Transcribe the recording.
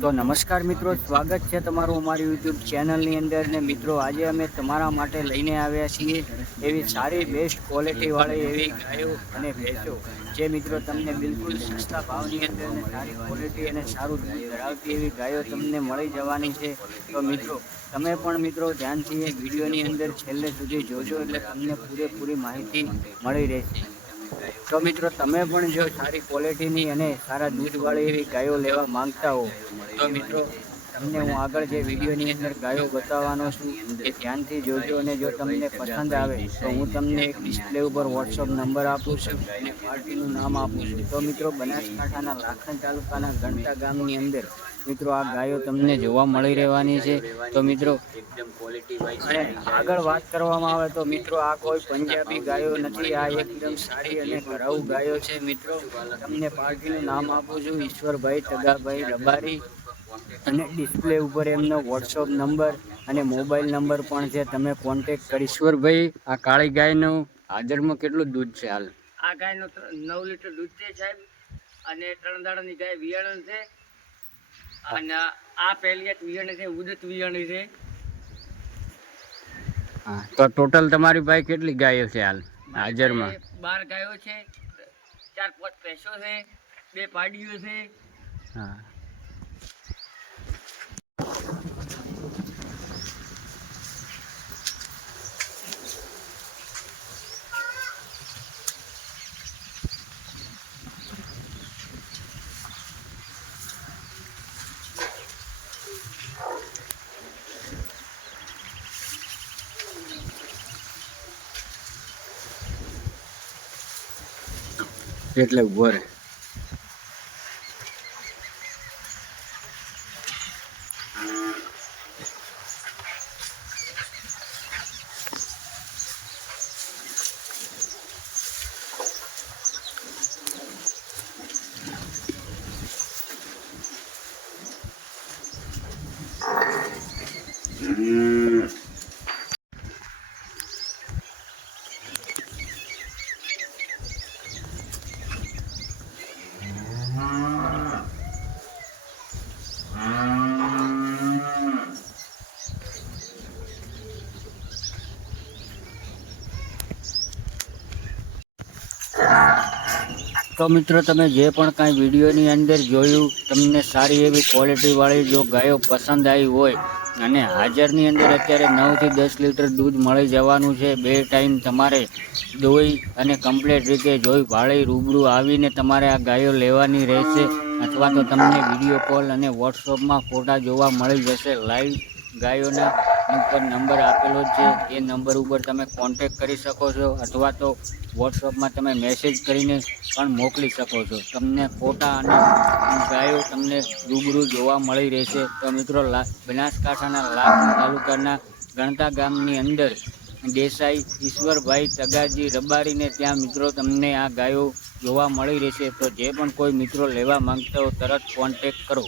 તો નમસ્કાર મિત્રો, સ્વાગત છે તમારું અમારી યુટ્યુબ ચેનલની અંદર. ને મિત્રો, આજે અમે તમારા માટે લઈને આવ્યા છીએ એવી સારી બેસ્ટ ક્વોલિટીવાળી એવી ગાયો અને ભેંસો. જે મિત્રો તમને બિલકુલ સસ્તા ભાવની અંદર ને સારી ક્વોલિટી અને સારું દૂધ ધરાવતી એવી ગાયો તમને મળી જવાની છે. તો મિત્રો, તમે પણ મિત્રો ધ્યાનથી એ વિડીયોની અંદર છેલ્લે સુધી જોજો એટલે તમને પૂરેપૂરી માહિતી મળી રહેશે. તો મિત્રો, તમે પણ જો સારી ક્વોલિટીની અને સારા દૂધવાળી એવી ગાયો લેવા માંગતા હો, તો મિત્રો, તમને હું આગળ જે વિડીયોની અંદર ગાયો બતાવવાનો છું, એ ધ્યાનથી જોજો અને જો તમને પસંદ આવે, તો હું તમને એક ડિસ્પ્લે ઉપર વોટ્સઅપ નંબર આપું છું અને પાર્ટીનું નામ આપું છું. તો મિત્રો, બનાસકાંઠાના લાખણ તાલુકાના ગણતા ગામની અંદર મિત્રો, આ ગાયો તમને જોવા મળી રહેવાની છે. તો મિત્રો, અને આગળ વાત કરવામાં આવે તો મિત્રો, આ કોઈ પંજાબી ગાયો નથી. આ એકદમ સારી અને ઘરાઉ ગાયો છે. મિત્રો, તમને પાર્ટીનું નામ આપું છું. ઈશ્વરભાઈ તગાભાઈ રબારી. અને ડિસ્પ્લે ઉપર એમનો વોટ્સઅપ નંબર અને મોબાઈલ નંબર પણ છે. તમે કોન્ટેક કરી ઈશ્વરભાઈ, આ કાળી ગાયનું હાજરમાં કેટલું દૂધ છે હાલ? આ ગાયનું નવ લીટર દૂધ છે સાહેબ. અને ત્રણ દાડાની ગાય વિયાળણ છે. અને આ પહેલી એક વિયાણી છે ઉદત વિયાણી છે. હા તો ટોટલ તમારી પાસે કેટલી ગાયો છે હાલ હાજરમાં? બાર ગાયો છે ચાર પાંચ ભેંસો છે બે પાડીઓ છે. હા. એટલે ઉભો રહે તો મિત્રો, તમે જે પણ કાંઈ વિડીયોની અંદર જોયું, તમને સારી એવી ક્વોલિટીવાળી જો ગાયો પસંદ આવી હોય અને હાજરની અંદર અત્યારે નવથી દસ લીટર દૂધ મળી જવાનું છે, બે ટાઈમ તમારે દોઈ અને કમ્પ્લીટ રીતે જોઈ ભાળી રૂબરૂ આવીને તમારે આ ગાયો લેવાની રહેશે અથવા તો તમને વીડિયો કોલ અને વોટ્સઅપમાં ફોટા જોવા મળી જશે. લાઈવ ગાયોના ઉપર નંબર આપેલો જ છે. એ નંબર ઉપર તમે કોન્ટેક કરી શકો છો અથવા તો વોટ્સઅપમાં તમે મેસેજ કરીને પણ મોકલી શકો છો. તમને ફોટા અને ગાયો તમને રૂબરૂ જોવા મળી રહેશે. તો મિત્રો, લા- બનાસકાંઠાના લાખ તાલુકાના ગણતા ગામની અંદર દેસાઈ, ઈશ્વરભાઈ તગાજી રબારીને ત્યાં મિત્રો તમને આ ગાયો જોવા મળી રહેશે. તો જે પણ કોઈ મિત્રો લેવા માંગતા હો તરત કોન્ટેક કરો.